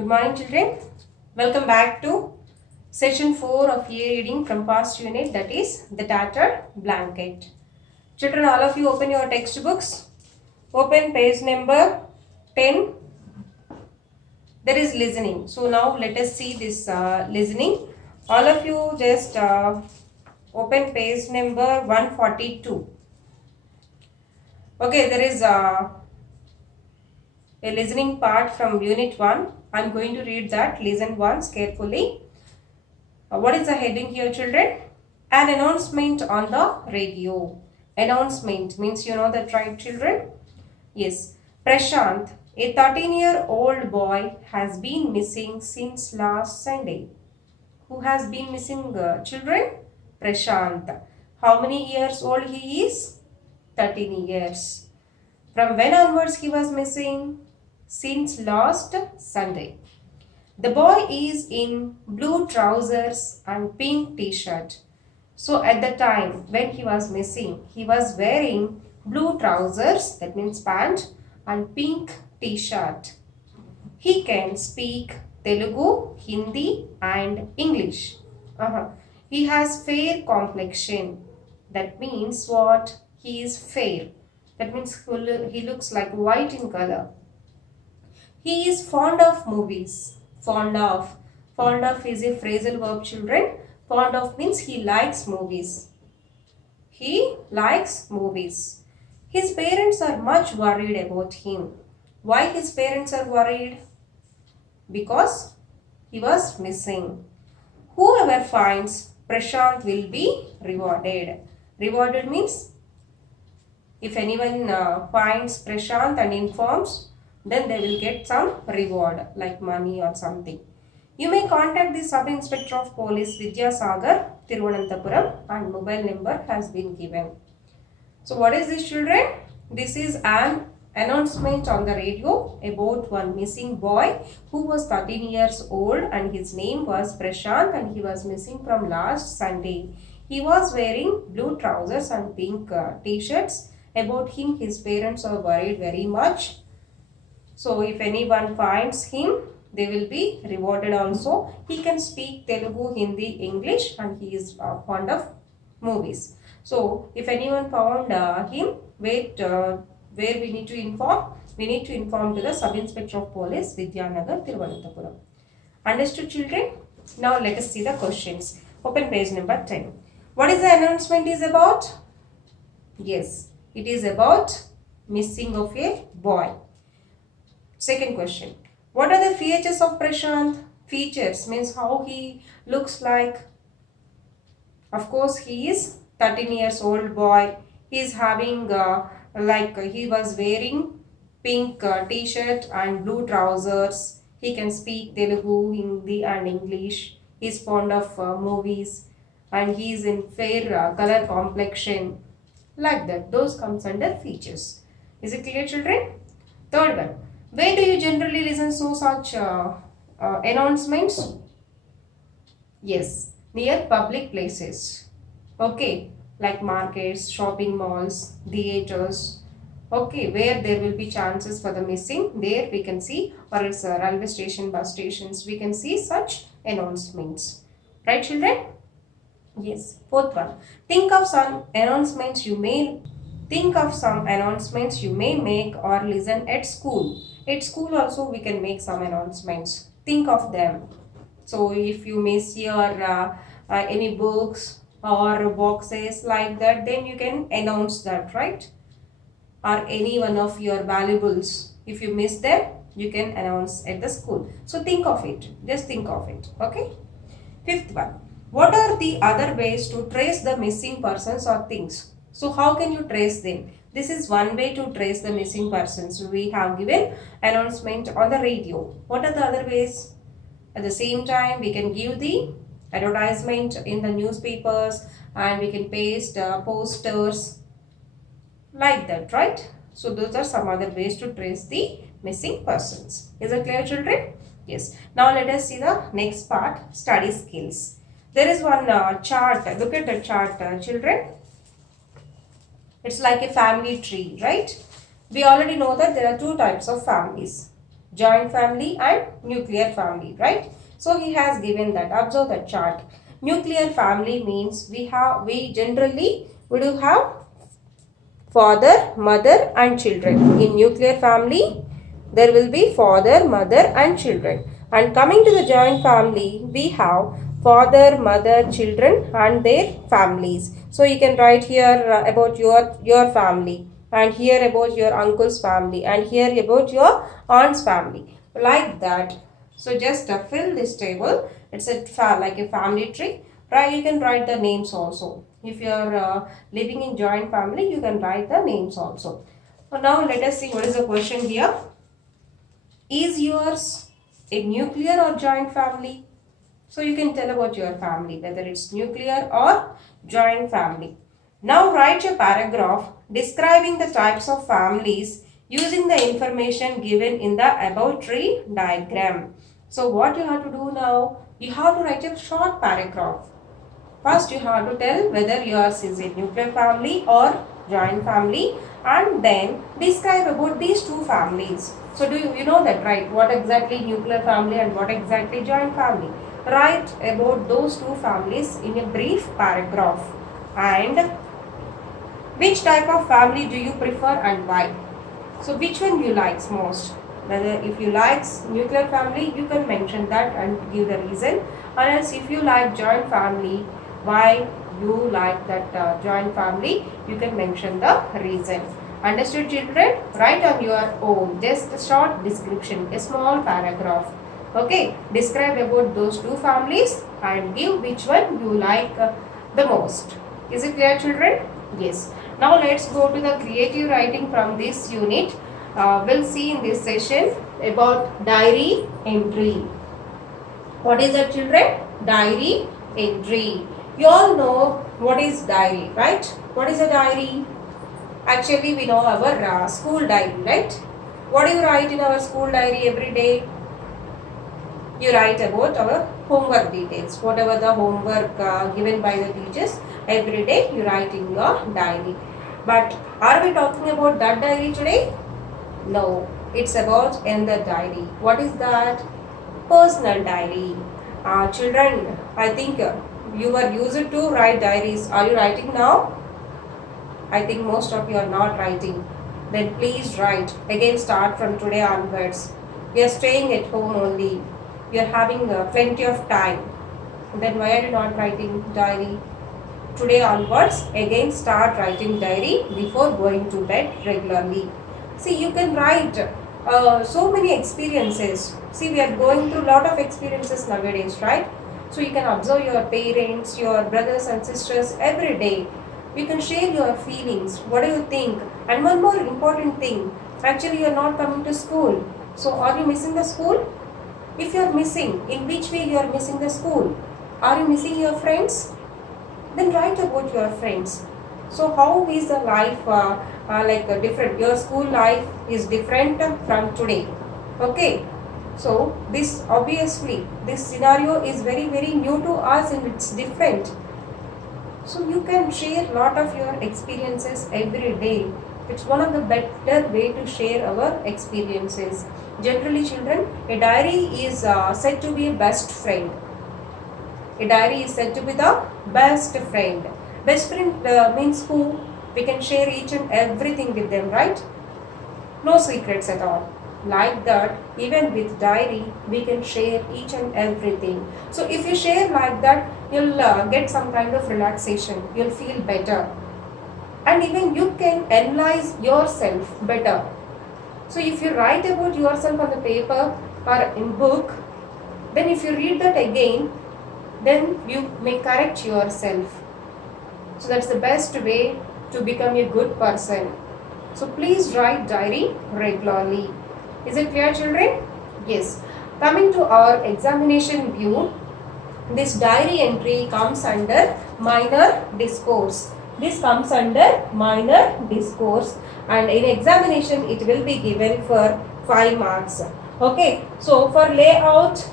Good morning, children. Welcome back to session 4 of EA reading from past unit, that is the tattered blanket. Children, all of you open your textbooks. Open page number 10. There is listening. So now let us see this listening. All of you just open page number 142. Okay, there is a listening part from unit 1. I am going to read that. Listen once carefully. What is the heading here, children? An announcement on the radio. Announcement means you know that, right, children? Yes. Prashant, a 13-year-old boy, has been missing since last Sunday. Who has been missing, children? Prashant. How many years old he is? 13 years. From when onwards he was missing? Since last Sunday. The boy is in blue trousers and pink t-shirt. So at the time when he was missing, he was wearing blue trousers, that means pant, and pink t-shirt. He can speak Telugu, Hindi and English. He has fair complexion. That means what? He is fair. That means he looks like white in color. He is fond of movies. Fond of. Fond of is a phrasal verb, children. Fond of means he likes movies. He likes movies. His parents are much worried about him. Why his parents are worried? Because he was missing. Whoever finds Prashant will be rewarded. Rewarded means if anyone finds Prashant and informs, then they will get some reward like money or something. You may contact the Sub Inspector of Police Vidya Sagar, Thiruvananthapuram, and mobile number has been given. So what is this, children? This is an announcement on the radio about one missing boy who was 13 years old and his name was Prashant and he was missing from last Sunday. He was wearing blue trousers and pink t-shirts. About him, his parents are worried very much. So if anyone finds him, they will be rewarded also. He can speak Telugu, Hindi, English and he is fond of movies. So if anyone found him, where we need to inform? We need to inform to the Sub Inspector of Police, Vidyanagar, Thiruvananthapuram. Understood, children? Now let us see the questions. Open page number 10. What is the announcement is about? Yes, it is about missing of a boy. Second question. What are the features of Prashant? Features means how he looks like. Of course, he is 13 years old boy. He is having he was wearing pink t-shirt and blue trousers. He can speak Telugu, Hindi and English. He is fond of movies and he is in fair color complexion. Like that. Those comes under features. Is it clear, children? Third one. Where do you generally listen to such announcements? Yes, near public places. Okay, like markets, shopping malls, theaters. Okay, where there will be chances for the missing, there we can see, or it's a railway station, bus stations, we can see such announcements. Right, children? Yes. Fourth one. Think of some announcements you may make or listen at school. At school also we can make some announcements. Think of them. So if you miss your any books or boxes like that, then you can announce that, right? Or any one of your valuables. If you miss them, you can announce at the school. So think of it. Just think of it. Okay. Fifth one. What are the other ways to trace the missing persons or things? So how can you trace them? This is one way to trace the missing persons. We have given announcement on the radio. What are the other ways? At the same time, we can give the advertisement in the newspapers and we can paste posters like that, right? So those are some other ways to trace the missing persons. Is it clear, children? Yes. Now let us see the next part, study skills. There is one chart. Look at the chart, children. It's like a family tree, right? We already know that there are two types of families. joint family and nuclear family, right? So he has given that. Observe the chart. Nuclear family means we generally do have father, mother and children. In nuclear family, there will be father, mother and children. And coming to the joint family, we have father, mother, children and their families. So you can write here about your family, and here about your uncle's family, and here about your aunt's family. Like that. So just fill this table. It's like a family tree. Right, you can write the names also. If you are living in joint family, you can write the names also. So now let us see what is the question here. Is yours a nuclear or joint family? So you can tell about your family, whether it's nuclear or joint family. Now write a paragraph describing the types of families using the information given in the above tree diagram. So what you have to do now, you have to write a short paragraph. First, you have to tell whether yours is a nuclear family or joint family, and then describe about these two families. So, do you know that, right? What exactly nuclear family and what exactly joint family? Write about those two families in a brief paragraph. And which type of family do you prefer and why? So, which one you likes most? Whether if you like nuclear family, you can mention that and give the reason. Or else if you like joint family, why you like that joint family, you can mention the reason. Understood, children? Write on your own, just a short description, a small paragraph. Okay, describe about those two families and give which one you like the most. Is it clear, children? Yes. Now let's go to the creative writing from this unit. We'll see in this session about diary entry. What is that, children? Diary entry. You all know what is diary, right? What is a diary? Actually, we know our school diary, right? What do you write in our school diary every day? You write about our homework details. Whatever the homework given by the teachers, every day you write in your diary. But are we talking about that diary today? No, it's about another diary. What is that? Personal diary. Children, I think you were used to write diaries. Are you writing now? I think most of you are not writing. Then please write. Again, start from today onwards. You are staying at home only. You are having plenty of time. Then why are you not writing diary? Today onwards, again start writing diary before going to bed regularly. See, you can write so many experiences. See, we are going through a lot of experiences nowadays, right? So you can observe your parents, your brothers and sisters every day. You can share your feelings. What do you think? And one more important thing. Actually, you are not coming to school. So are you missing the school? If you are missing, in which way you are missing the school? Are you missing your friends? Then write about your friends. So how is the life different? Your school life is different from today. Okay. So this obviously, this scenario is very new to us and it's different. So you can share a lot of your experiences every day. It's one of the better way to share our experiences. Generally, children, a diary is said to be a best friend. A diary is said to be the best friend. Best friend means who? We can share each and everything with them, right? No secrets at all. Like that, even with diary, we can share each and everything. So if you share like that, you'll get some kind of relaxation. You'll feel better. And even you can analyze yourself better. So if you write about yourself on the paper or in book, then if you read that again, then you may correct yourself. So that's the best way to become a good person. So please write diary regularly. Is it clear, children? Yes. Coming to our examination view, this diary entry comes under minor discourse. This comes under minor discourse, and in examination it will be given for 5 marks. Okay. So for layout,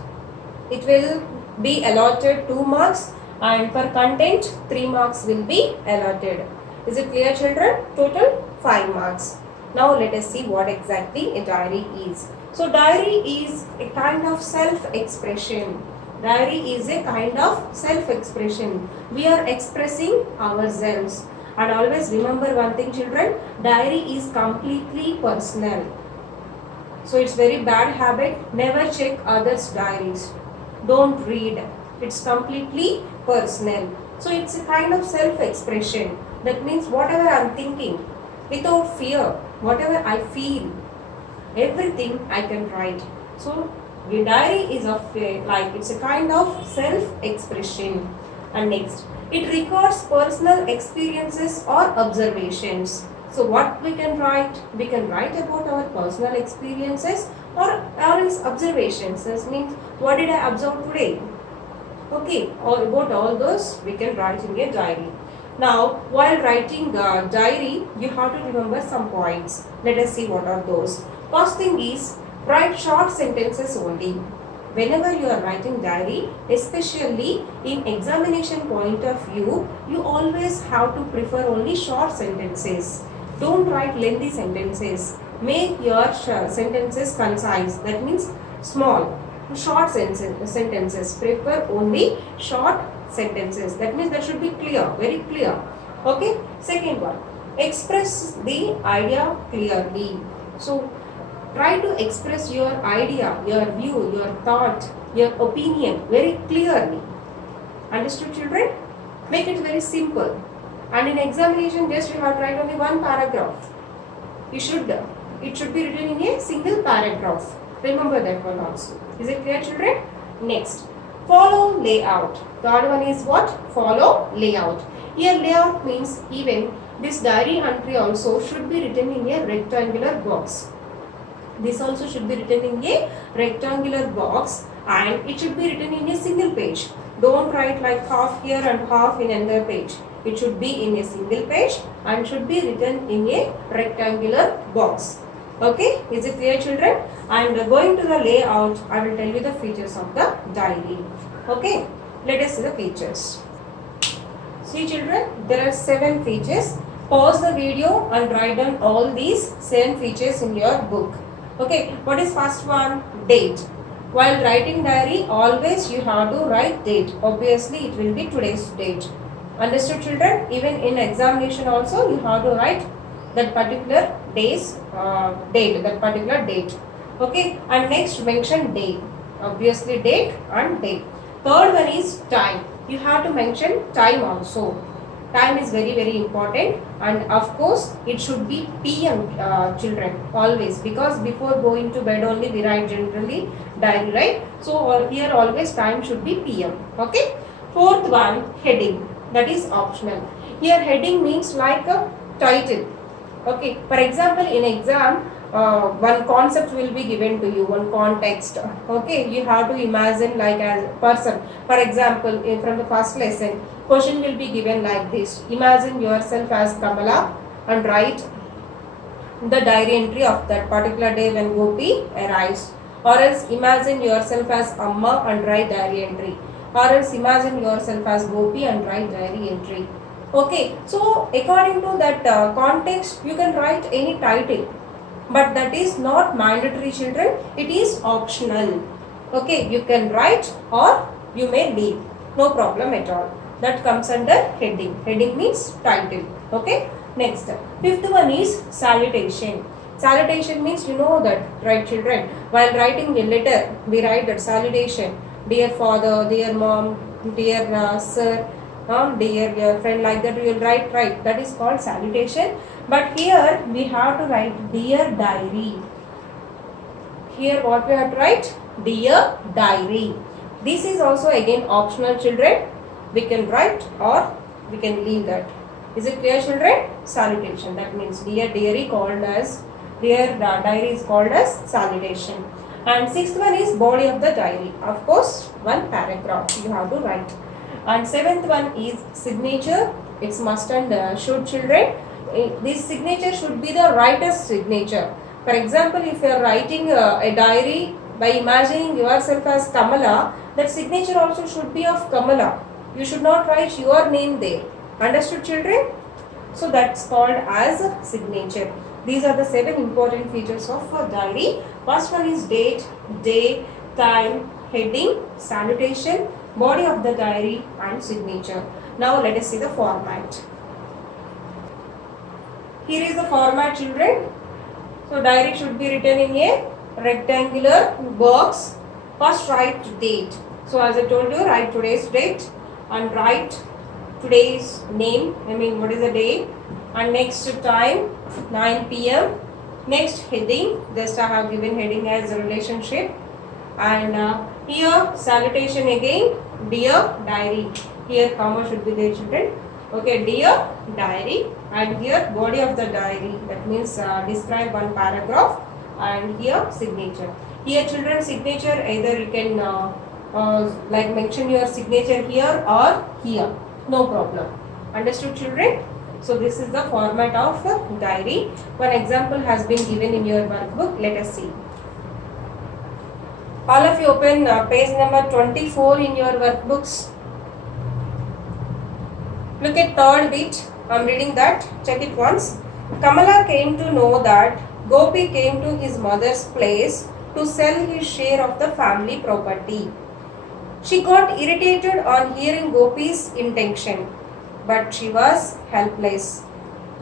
it will be allotted 2 marks, and for content 3 marks will be allotted. Is it clear, children? Total 5 marks. Now let us see what exactly a diary is. So diary is a kind of self-expression. Diary is a kind of self-expression. We are expressing ourselves. And always remember one thing, children, diary is completely personal. So it's very bad habit. Never check others' diaries. Don't read. It's completely personal. So it's a kind of self-expression. That means whatever I'm thinking, without fear, whatever I feel, everything I can write. So the diary is like it's a kind of self-expression. And next, it records personal experiences or observations. So what we can write? We can write about our personal experiences or else observations. This means what did I observe today? Okay, or about all those we can write in a diary. Now, while writing a diary, you have to remember some points. Let us see what are those. First thing is, write short sentences only. Whenever you are writing diary, especially in examination point of view, you always have to prefer only short sentences. Don't write lengthy sentences. Make your sentences concise. That means small. Short sentences. Prefer only short sentences. That means that should be clear, very clear. Okay. Second one, express the idea clearly. So try to express your idea, your view, your thought, your opinion very clearly. Understood, children? Make it very simple. And in examination, just you have to write only one paragraph. It should be written in a single paragraph. Remember that one also. Is it clear, children? Next, follow layout. Third one is what? Follow layout. Here layout means even this diary entry also should be written in a rectangular box. This also should be written in a rectangular box and it should be written in a single page. Don't write like half here and half in another page. It should be in a single page and should be written in a rectangular box. Okay, is it clear, children? And going to the layout, I will tell you the features of the diary. Okay, let us see the features. See, children, there are 7 features. Pause the video and write down all these 7 features in your book. Okay, what is first one? Date. While writing diary, always you have to write date. Obviously, it will be today's date. Understood, children? Even in examination also, you have to write that particular day's date, that particular date. Okay, and next mention day. Obviously, date and day. Third one is time. You have to mention time also. Time is very, very important, and of course it should be PM, children, always, because before going to bed only we write generally diary, right? So here always time should be PM. Okay. Fourth one, heading. That is optional. Here heading means like a title. Okay. For example, in exam, one concept will be given to you, one context. Okay, you have to imagine like a person. For example, from the first lesson, question will be given like this: imagine yourself as Kamala and write the diary entry of that particular day when Gopi arrives. Or else imagine yourself as Amma and write diary entry. Or else imagine yourself as Gopi and write diary entry. Okay, so according to that context, you can write any title. But that is not mandatory, children. It is optional. Okay, you can write or you may leave. No problem at all. That comes under heading. Heading means title. Okay. Next, fifth one is salutation. Salutation means, you know that, right, children? While writing a letter, we write that salutation. Dear father, dear mom, dear sir, dear your friend, like that you will write, right? That is called salutation. But here we have to write dear diary. Here what we have to write? Dear diary. This is also again optional, children. We can write or we can leave that. Is it clear, children? Salutation. That means dear diary called as, dear diary is called as salutation. And sixth one is body of the diary. Of course, one paragraph you have to write. And seventh one is signature. It's must and should, children. This signature should be the writer's signature. For example, if you are writing a diary by imagining yourself as Kamala, that signature also should be of Kamala. You should not write your name there. Understood, children? So that's called as signature. These are the 7 important features of a diary. First one is date, day, time, heading, salutation, body of the diary and signature. Now let us see the format. Here is the format, children. So diary should be written in a rectangular box. First write date. So as I told you, write today's date and write today's name, what is the day, and next time 9 p.m. Next heading, just I have given heading as a relationship, and here salutation again, dear diary. Here comma should be there, children. Okay, dear diary, and here body of the diary, that means describe one paragraph, and here signature. Here children, signature either you can like mention your signature here or here, no problem. Understood, children? So this is the format of diary. One example has been given in your workbook. Let us see. All of you open page number 24 in your workbooks. Look at third bit. I am reading that. Check it once. Kamala came to know that Gopi came to his mother's place to sell his share of the family property. She got irritated on hearing Gopi's intention, but she was helpless.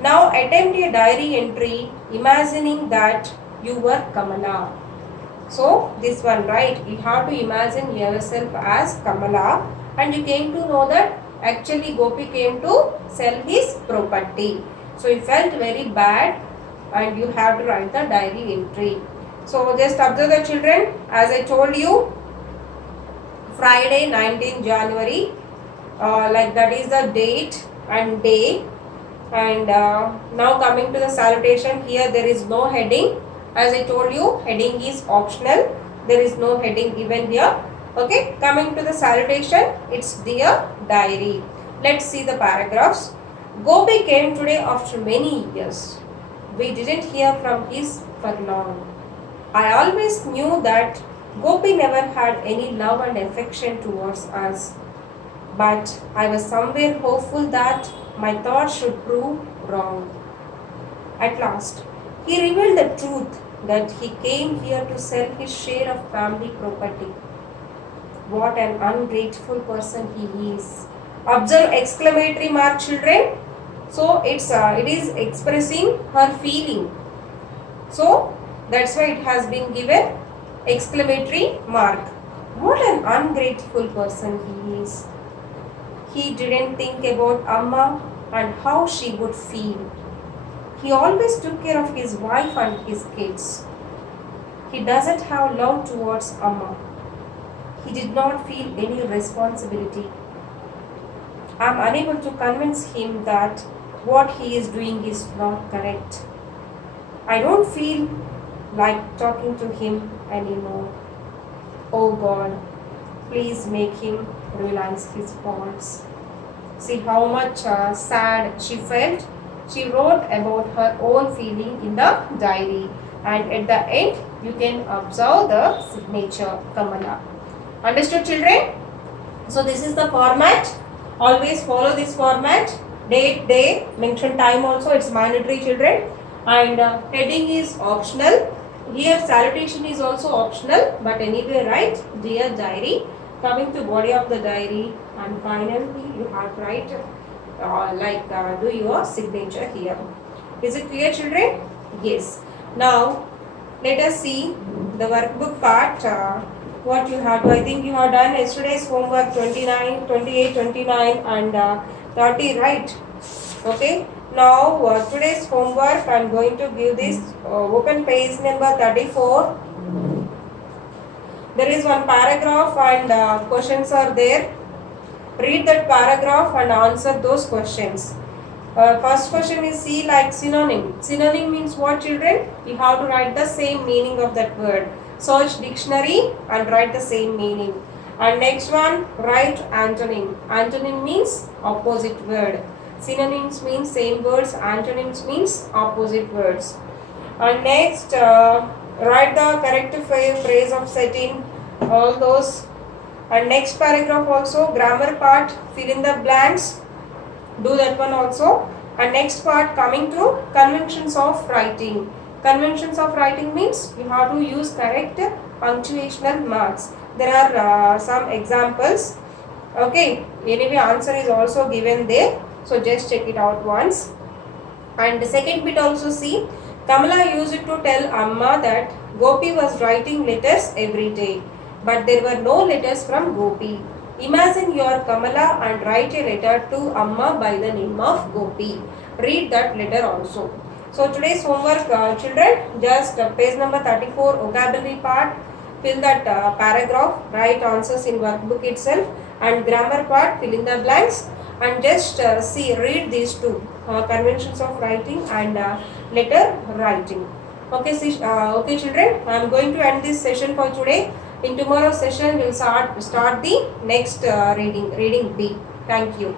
Now attempt a diary entry imagining that you were Kamala. So this one, right? You have to imagine yourself as Kamala, and you came to know that actually Gopi came to sell his property. So you felt very bad and you have to write the diary entry. So just observe the children. As I told you, Friday 19 January, like that is the date and day. And now coming to the salutation, here there is no heading. As I told you, heading is optional. There is no heading given here. Okay, coming to the salutation, it's dear diary. Let's see the paragraphs. Gopi came today after many years. We didn't hear from his for long. I always knew that Gopi never had any love and affection towards us. But I was somewhere hopeful that my thoughts should prove wrong. At last, he revealed the truth that he came here to sell his share of family property. What an ungrateful person he is. Observe exclamatory mark, children. So it is expressing her feeling. So that's why it has been given exclamatory mark. What an ungrateful person he is. He didn't think about Amma and how she would feel. He always took care of his wife and his kids. He doesn't have love towards Amma. He did not feel any responsibility. I am unable to convince him that what he is doing is not correct. I don't feel like talking to him anymore. Oh God, please make him realize his faults. See how much sad she felt. She wrote about her own feeling in the diary, and at the end you can observe the signature Kamala. Understood, children? So this is the format. Always follow this format. Date, day, mention time also. It's mandatory, children. And heading is optional. Here salutation is also optional. But anyway, write dear diary. Coming to body of the diary. And finally, you have to write do your signature here. Is it clear, children? Yes. Now, let us see the workbook part. What you have to, I think you have done yesterday's homework 29, 28, 29 and 30, right? Okay. Now today's homework, I am going to give this open page number 34. There is one paragraph and questions are there. Read that paragraph and answer those questions. First question is see like synonym. Synonym means what, children? You have to write the same meaning of that word. Search dictionary and write the same meaning. And next one, write antonym. Antonym means opposite word. Synonyms means same words. Antonyms means opposite words. And next, write the corrective phrase of setting. All those. And next paragraph also, grammar part, fill in the blanks. Do that one also. And next part coming to conventions of writing. Conventions of writing means you have to use correct punctuational marks. There are some examples. Okay, anyway answer is also given there. So just check it out once. And the second bit also see, Kamala used to tell Amma that Gopi was writing letters every day, but there were no letters from Gopi. Imagine you are Kamala and write a letter to Amma by the name of Gopi. Read that letter also. So today's homework, children, just page number 34 vocabulary part. Fill that paragraph, write answers in workbook itself, and grammar part, fill in the blanks, and just read these two conventions of writing and letter writing. Okay, okay children, I am going to end this session for today. In tomorrow's session, we will start the next reading B. Thank you.